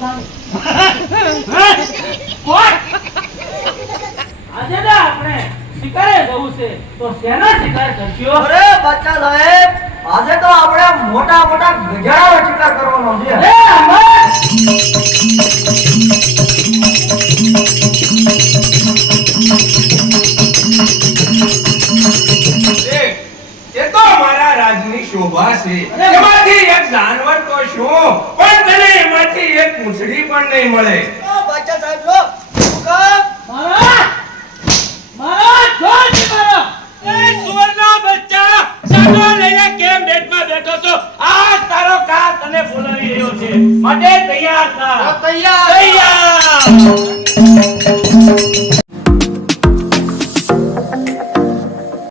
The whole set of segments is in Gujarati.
જાણું. કોણ? આજે ના આપણે શિકારે જવું છે તો શેનો શિકાર કરશો? અરે બચ્ચા સાહેબ, આજે તો આપણે મોટા મોટા ગધેડાનો શિકાર કરવાનો છે. અરે અમર! એ તો મારા રાજની શોભા છે. એમાંથી એક જાનવર તો શું, પણ તને એમાંથી એક પૂંછડી પણ નહીં મળે. બચ્ચા સાહેબ જો હુકમ. મારા છોડ મારો એ સુવર્ણા બચ્ચા, સાનો લઈને કેમ બેટમાં બેઠો છો? આ તારો કા તને બોલાવી રહ્યો છે, માટે તૈયાર થા. તૈયાર.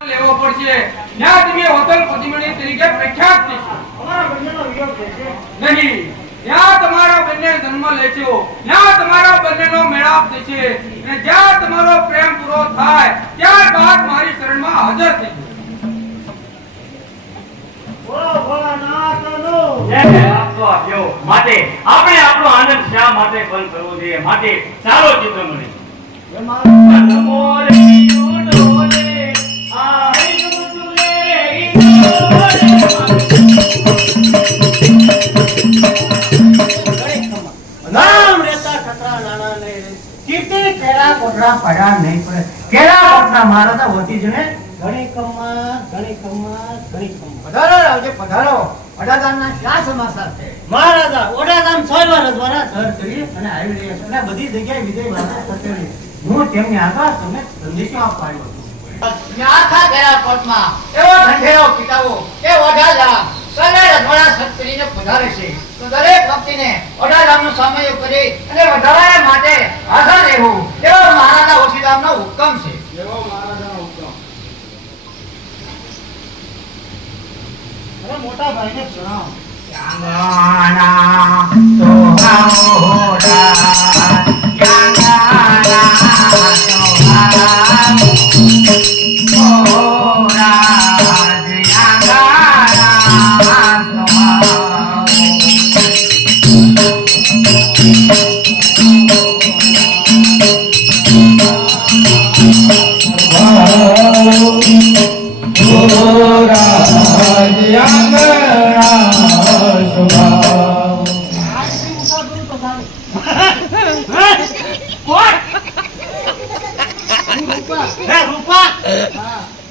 લેવો પડશે. ત્યાં તમે હોટલ પદ્મિની તરીકે પ્રખ્યાત થશો. અમારા બંનેનો વિરોધ છે નહીં, ત્યાં તમારા બંને જન્મ લેશો, ત્યાં તમારા બંનેનો મેળાપ થશે, અને જ્યાં તમારો પ્રેમ પૂરો થાય ત્યારબાદ મારી શરણમાં હાજર થશો. બોલો ભોળાનાથનો. આપતો આપ્યો માટે આપણે આપણો આનંદ શા માટે બંધ કરવો જોઈએ? માટે ચાલો ચિત્રમણી. એ મારા નમો રે યુડોલે આયુ તુલે ઈડોલે. નામ રહેતા ઠઠરા નાના ને કીર્તિ કેરા કોટરા પડ્યા નહીં પડે. કેરા કોટરા મહારાજા હોતી જને ઘણી કમા. પધારો રાવજી પધારો. ઓડાધામના ક્યાં સમાચાર છે? મહારાજા ઓડાધામ 6 વાર દ્વારા સર કરી અને આવી રહ્યા છે અને બધી જગ્યાએ વિજય વાળા ખસેડી. હું તેમની આગળ તમને સંદેશો આપવા આવ્યો છું. આખા ઘેરા કોટમાં એવો ઠંડેરો પીતાવો એ ઓઢાધામ સર્વે રજવાડા સત્કરીને પધારે છે. તો દરેક ભક્તિને ઓઢાધામનો સામયો કરી અને વધારા માટે હાજર રહેવું એવો મહારાજા ઓછીધામનો હુકમ છે. એવો મહારાજાનો હુકમ. અરે મોટા ભાઈને જણાવો.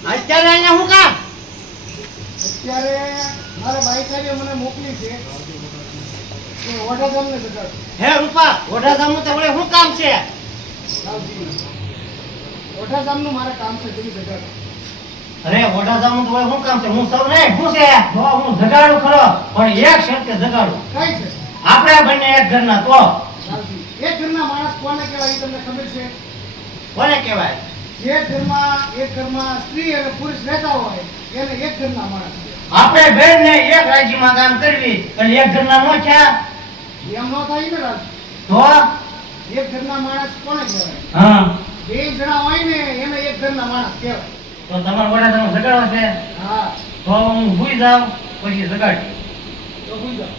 અત્યારે અહીંયા હું કામ? અત્યારે મારા ભાઈ સાહેબે મને મોકલી છે કે ઓઢાધામને જગાડો. હે રૂપા ઓઢાધામનું તો વળે શું કામ છે? ઓઢાધામનું મારે કામ છે, તમે જગાડો. અરે ઓઢાધામનું તો વળે શું કામ છે? હું સૌ ને શું છે? જો હું જગાડું ખરો પણ એક શરતે જગાડું. કઈ છે? આપણે બંને એક ઘરના તો સાવજી. એક ઘરના માણસ કોને કહેવાય એ તમને ખબર છે? કોને કહેવાય? જે એક ઘરમાં સ્ત્રી અને પુરુષ રહેતા હોય એને એક ઘરના માણસ કહેવાય. આપણે બેન ને એક રાજ્યમાં કામ કરવી અને એક ઘરના નો થયા એમ ન થાય ને રાજ. તો એક ઘરના માણસ કોને કહેવાય? હા બે જણા હોય ને એને એક ઘરના માણસ કહેવાય. તો તમારા ઓઢાધામ જગાડો છે હા તો હું ભૂઈ જાઉં પછી જગાડી. તો ભૂલ જાઓ.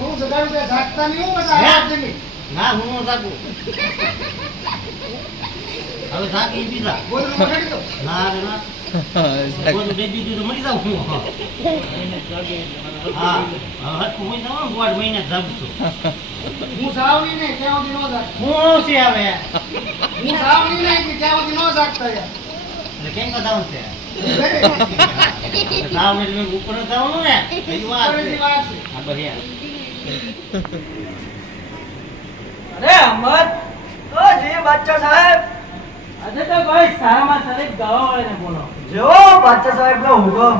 હું જગાડું ત્યાં જાગતા નહીં હો બધા. હે? આરામ જમી. ના હું નો જાગું. હવે જાગી દીધા. બોલનું વગાડી દો. ના રે ના બધું દે દીધું તો મરી જાઉં હું. હા હા હટકું હોય જાવ ને ગોળ મહિને જાગું છું. હું સાવની નહીં ત્યાં સુધી ન જાગતા. હું છે હવે હું સાવની નહીં કે ત્યાં સુધી ન જાગતા યાર. એટલે કેમ બતાવું છે લે. જાવ એટલે ઉપર જવાનું ને એ વાત છે. ઉપરની વાત છે. હા બઢિયા. અરે અમર! ઓ જી બાદશાહ સાહેબ. આજે તો કોઈ સારામાં સારી ગાવા વાળાને બોલો. જો બાદશાહ સાહેબનો હુકમ.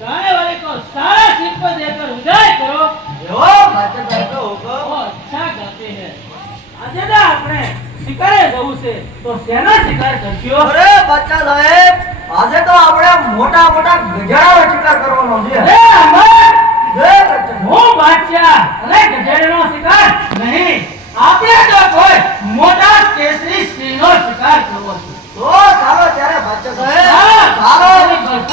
गाने वाले को सारा सिर पर देकर उजाय करो। वो अच्छा गाते हैं। આજે ના આપણે શિકારે જવું છે તો શેનો શિકાર કરશો? અરે બચ્ચા સાહેબ, આજે તો આપણે મોટા મોટા ગજાળાનો શિકાર કરવાનો છે. અરે અમર, જય રાજા. હું બાદશાહ અને ગધેડનો શિકાર નહીં. આપણે તો કોઈ મોટા કેસરી સિંહનો શિકાર કરવો છે. તો ચાલો ત્યારે બાદશાહ હા, સાહેબ એની બરકત.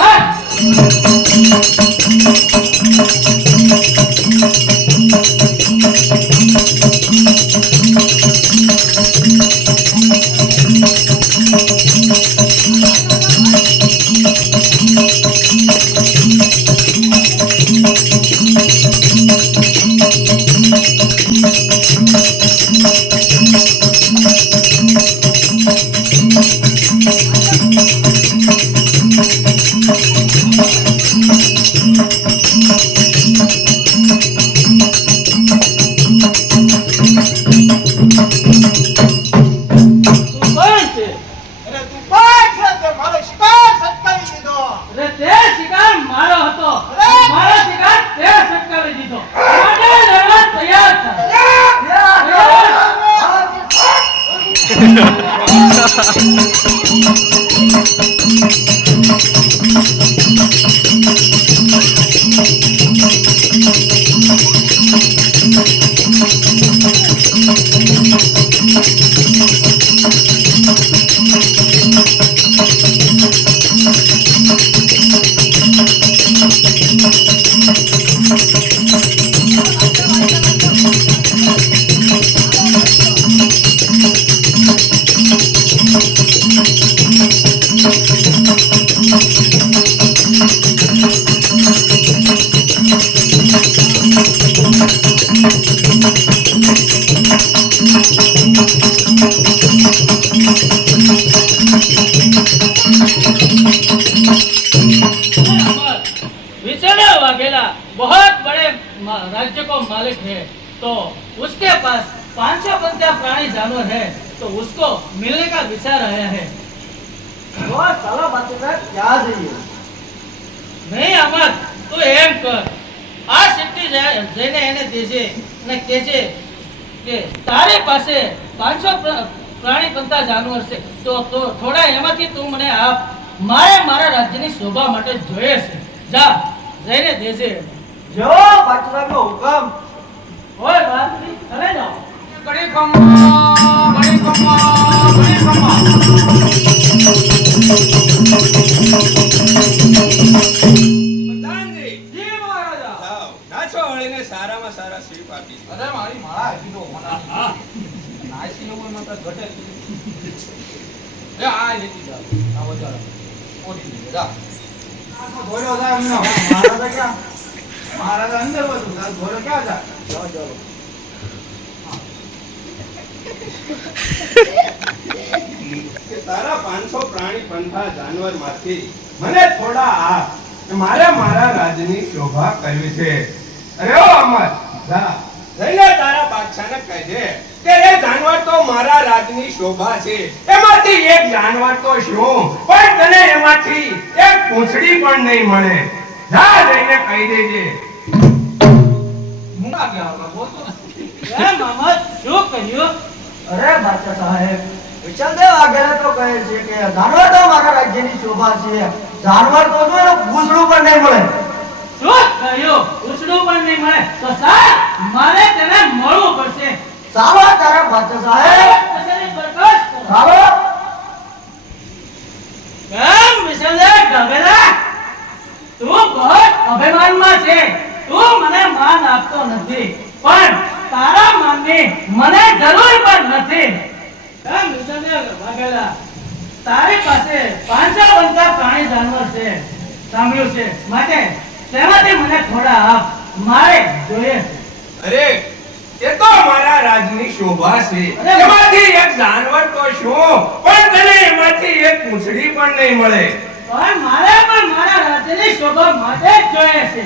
તું કોણ છે? અરે તું કોણ છે તે મારો શિકાર સટકાવી દીધો. અરે તે શિકાર મારો હતો. અરે! મારો શિકાર તે સટકાવી દીધો. માટે લડવા તૈયાર થા. विचले वाघेला बहुत बड़े राज्य को मालिक है, तो उसके पास 500 बनते प्राणी जानवर है, तो उसको मिलने का विचार आया है. તો ચાલો બાદશાહ સાહેબ ક્યાં જઈએ? નહીં અમર, તું એમ કર, આ સિદ્ધિ જઈને એને દેજે અને કહેજે કે તારી પાસે 500 પ્રાણી બનતા જાનવર છે, તો થોડા એમાંથી તું મને આપ. મારા રાજ્યની શોભા માટે જોઈએ છે. જા જઈને દેજે. જો બાદશાહ સાહેબનો હુકમ. ઓય વાત નહીં, ચલે જાઓ. ઘડી ખમ્મા, ઘડી ખમ્મા, ઘડી ખમ્મા. પ્રધાનજી, જી મહારાજા. જાઓ, નાચો વળીને સારામાં સારા સ્વીપ આપી છે. અરે મારી માળા આપી દો મને. નાસી નો મને તો ઘટે જ. એ આ લેતી જાઓ. આ વધારે. ઓડી દે જા. આખો ધોળો જાય એમનો. મહારાજા ક્યાં? મહારાજા અંદર બધું. આ ધોળો ક્યાં જાય? જાઓ જાઓ. કે તારા 500 પ્રાણી પંથા જાનવરમાંથી મને થોડા આપ. મારે મારા રાજની શોભા કરવી છે. અરે ઓ અમર, જા જઈને તારા બાદશાહને કહેજે કે એ જાનવર તો મારા રાજની શોભા છે. એમાંથી એક જાનવર તો શું, પણ તને એમાંથી એક પૂંછડી પણ નહીં મળે. જા જઈને કહી દેજે. મૂંગા ક્યાં આવતા બોલતો નથી. એ મામા શું કહ્યું? અરે બાદશાહ સાહેબ, વિચલદેવ આગળ તો કહે છે કે જાનવર તો મારા રાજ્યની શોભા છે. જાનવર તો જો એનું પૂંછડું પણ નહીં મળે. શું કહ્યું? ઉછળું પણ નહીં મળે તો સાહેબ મારે તેને મળવું પડશે. ચાલો તારા બાદશાહ સાહેબ. પછીની બરકત કરો. ચાલો. કેમ વિશલદેવ ગભેલા? તું બહુ અભિમાનમાં છે. તું મને માન આપતો નથી, પણ તારા માનની મને જરૂર પણ નથી. કેમ વિશલદેવ ગભેલા? તારી પાસે 500 બનતા પ્રાણી જાનવર છે, સાંભળ્યું છે, માટે તેમાંથી મને થોડા આપ. મારે જોઈએ છે. અરે એ તો મારા રાજની શોભા છે. અરે એમાંથી એક જાનવર તો શું, પણ તને એમાંથી એક પૂંછડી પણ નહીં મળે. પણ મારે પણ મારા રાજ્યની શોભા માટે જ જોઈએ છે.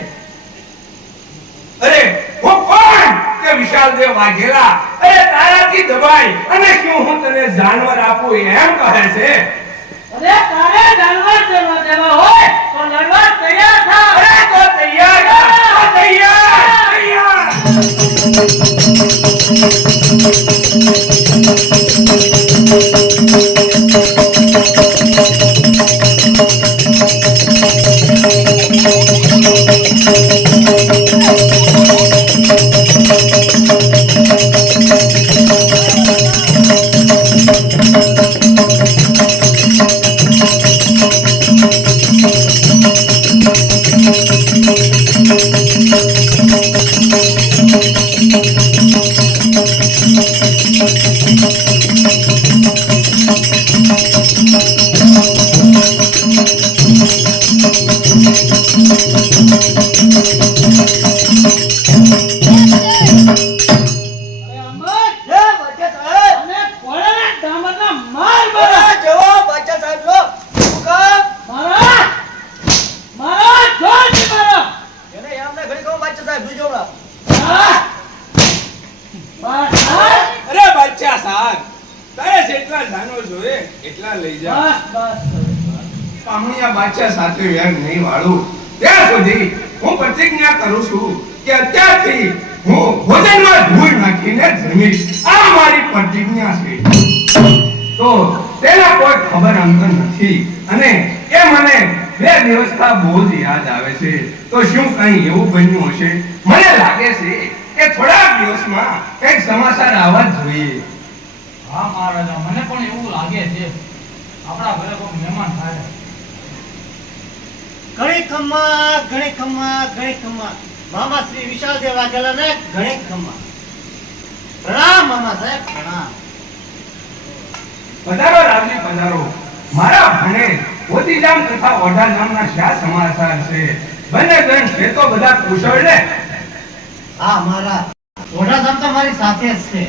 અરે હું કોણ કે વિશાલદેવ વાઘેલા? અરે તારાથી દબાઈ અને શું હું તને જાનવર આપું એમ કહે છે? અરે તારે જાનવર ચરવા દેવા હોય તો લડવા તૈયાર થા. અરે તો તૈયાર તો તૈયાર તૈયાર. જેટલા જાનવર જોઈએ એટલા લઈ જા. બસ પામણિયા બાદશાહ સાથે વેર નહીં વાળું ત્યાં સુધી હું પ્રતિજ્ઞા કરું છું કે અત્યારથી હું ભોજનમાં ધૂળ નાખીને જમીશ. આ મારી પ્રતિજ્ઞા છે. તો તેના કોઈ ખબર અંતર નથી અને એ મને 2 દિવસથી બહુ જ યાદ આવે છે. તો શું કંઈ એવું બન્યું હશે? મને લાગે છે કે થોડા દિવસમાં કંઈક સમાચાર આવવા જ જોઈએ. હા મહારાજા, મને પણ એવું લાગે છે. આપણા ઘરે કોઈ મહેમાન થાય. ઘણી ખમ્મા ઘણી ખમ્મા ઘણી ખમ્મા મામા શ્રી વિશાલદેવ વાઘેલાને ઘણી ખમ્મા. પ્રણામ મામા સાહેબ, પ્રણામ. પધારો રાવજી, પધારો. મારા ભણે પોતીજામ તથા ઓઢાજામના શા સમાચાર છે? બંને જણ છે તો બધા કુશળ ને? હા મારા ઓઢાધામ તો મારી સાથે જ છે.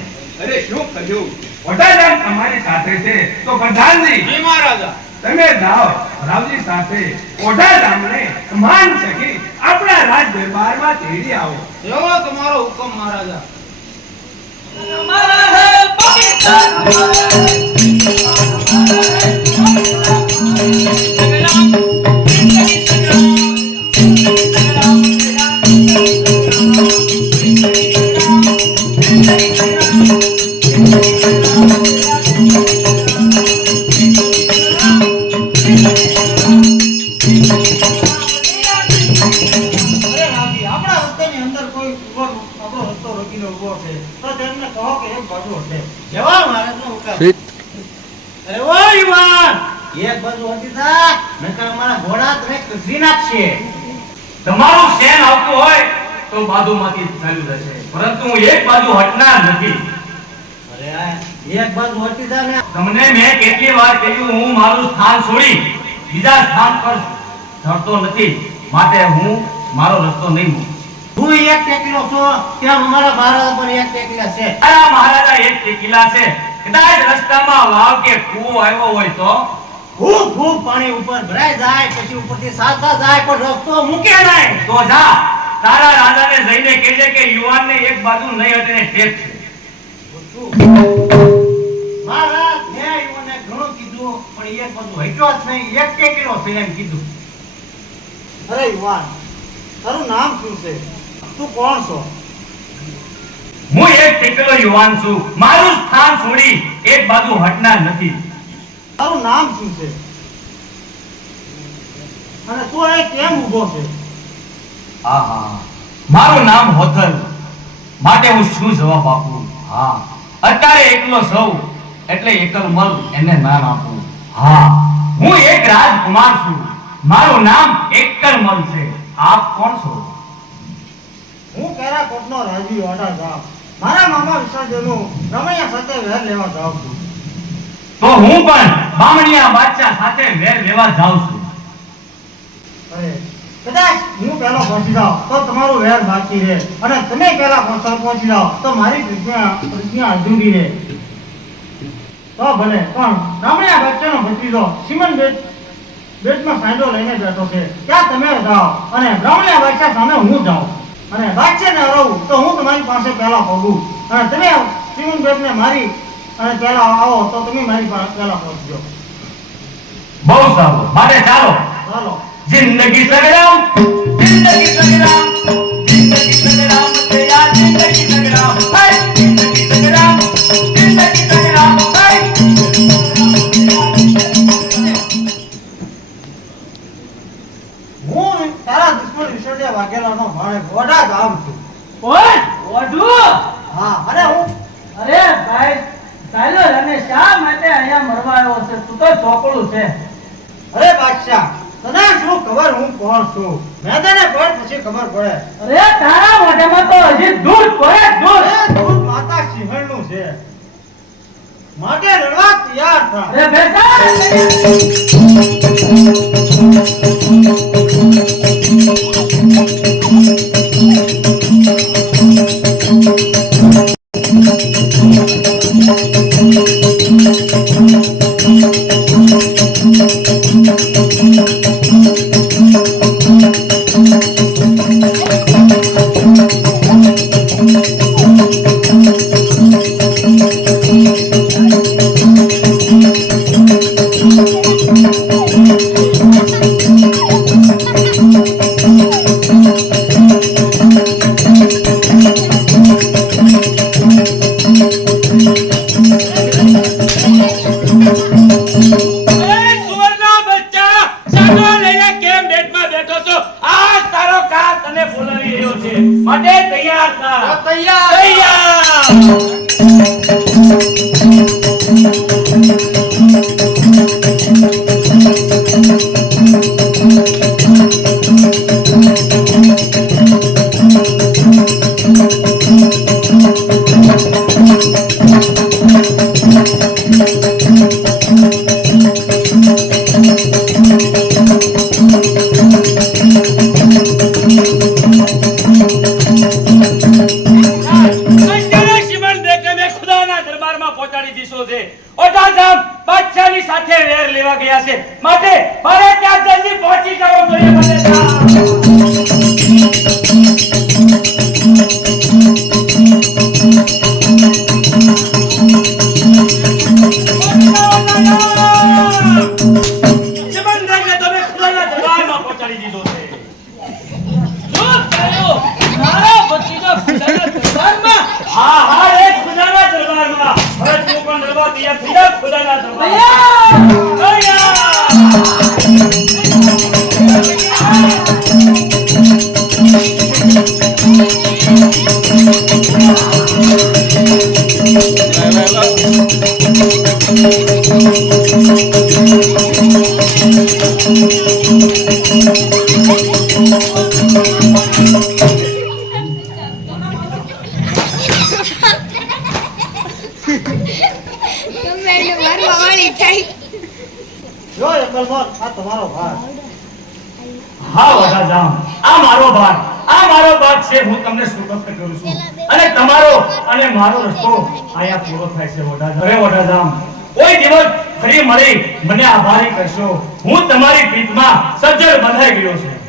અરે શું કહ્યું? ઓઢાજામ તમારી સાથે છે તો પ્રધાનજી જી મહારાજા. તમે જાઓ રાવજી સાથે ઓઢાજામને માન સખી આપણા રાજ દરબારમાં તેડી આવો. એવો તમારો હુકમ મહારાજા. हमारा है पाकिस्तान, हमारा है અરે રાજી, આપણા રસ્તાની અંદર કોઈ આપણો રસ્તો રોકીને ઊભો છે તો તેમને કહો કે એક બાજુ હટે. જવા મહારાજનો હુકમ. અરે ઓ યુવાન, એક બાજુ હટી જા, નકર અમારા ઘોડા તને કસી નાખશે. તમારું સેન આવતું હોય તો બાજુમાંથી ચાલ્યું જશે, પરંતુ હું એક બાજુ હટનાર નથી. અરે આ એક બાજુ હટી જા ને. તમને મેં કેટલી વાર કહ્યું હું મારું સ્થાન છોડી બીજા સ્થાન પર ચડતો નથી, માટે હું મારો રસ્તો નહીં મૂકું. તું એક ટેકલો છો, ત્યાં અમારા મહારાજા પણ એક ટેકલા છે. આ મહારાજા એક ટેકીલા છે. કદાચ રસ્તામાં વાવ કે કૂવો આવ્યો હોય તો ખૂબ ખૂબ પાણી ઉપર ભરાઈ જાય, પછી ઉપરથી સાલતા જાય પણ રસ્તો મૂકે નહીં. તો જા તારા રાજાને જઈને કહેજે કે યુવાનને એક બાજુ નહીં હટીને ટેક છે. મહારાજ, મેં યુવાનને ઘણું કીધું પણ એક બાજુ હટ્યો જ નહીં, એક ટેકલો છે એમ કીધું. અરે યુવાન, તારું નામ શું છે? તું કોણ છો? હું એક ટેકેલો યુવાન છું. મારું સ્થાન છોડી એક બાજુ હટનાર નથી. તારું નામ શું છે? અને તું અહીં કેમ ઊભો છે? આહા, મારું નામ હોથલ, માટે હું શું જવાબ આપું? હા, અત્યારે એકલો સૌ એટલે એકલમલ એને નામ આપું. હા, હું એક રાજકુમાર છું. મારું નામ એકલમલ છે. આપ કોણ છો? હું કેરાકોટનો રાજી ઓઢા જામ. મારા મામા વિસર્જનનું રમૈયા સાથે વેર લેવા જાઉં છું. તો હું પણ બામણિયા બાદશાહ સાથે વેર લેવા જાઉં છું. અરે કદાચ હું પહેલો પહોંચી જાઉં તો તમારું વેર બાકી રહે, અને તમે પહેલા પહોંચી જાઓ તો મારી પ્રજ્ઞા અધૂરી રહે. તો ભલે, પણ રમૈયા બાદશાહનો ભત્રીજો સિમન બેટમાં સાંજો લઈને બેઠો છે, ત્યાં તમે જાઓ અને રમૈયા બાદશાહ સામે હું જાઉં અને બાદશાહને હરાવું તો હું તમારી પાસે પહેલા પહોંચું, અને તમે સિમન બેટને મારી અને પહેલા આવો તો તમે મારી પાસે પહેલા પહોંચજો. બહુ સારું, માટે ચાલો. ચાલો. जिंदगी संग्राम, जिंदगी संग्राम, जिंदगी संग्राम तेरा जिंदगी संग्राम, हाय जिंदगी संग्राम, जिंदगी संग्राम, हाय. હું તારા દુશ્મન વિસર્જન વાઘેલાનો ભાણેજ ઓઢા ગામ છું. ઓય ઓઢું. હા, અરે હું અરે ભાઈ ચાલો, અને શા માટે અહીંયા મરવા આવ્યો છે? તું તો ચોકડું છે. અરે બાદશાહ, તને શું ખબર હું કોણ છું? મેદાને પડ પછી ખબર પડે. અરે તારા મોઢામાં તો હજી દૂધ પડે, દૂધ. અરે દૂધ માતા સિંહણનું છે, માટે લડવા તૈયાર થા. અરે બેટા માટે તૈયાર થા. તૈયાર તૈયાર. અત્યારે શિવન દેખે મેં ખુદાના દરબારમાં પહોંચાડી દીધો છે. ઓઢાધામ બાદશાહની સાથે વેર લેવા ગયા છે, માટે મારે ત્યાં જલ્દી પહોંચી જવું જોઈએ. શિવન દેખે તમે ખુદાના દરબારમાં પહોંચાડી દીધો છે. શું થયું? મારો ભત્રીજો ખુદાના દરબારમાં? હા હા, એ ખુદાના દરબારમાં. હવે તું પણ દરબાર તૈયાર થઈ જા. ખુદાના દરબારમાં તમે એને મારવા વાળી થઈ. જો એકલમલ, આ તમારો ભાગ. હા વડાધામ, આ મારો ભાગ, આ મારો ભાગ છે. હું તમને સુપર્દ કરું છું અને તમારો અને મારો રસ્તો આયા પૂરો થાય છે વડાધામ. અરે વડાધામ, કોઈ દિવસ ફરી મળી મને આભારી કરશો. હું તમારી પ્રીતમાં સજ્જડ બંધાઈ ગયો છું.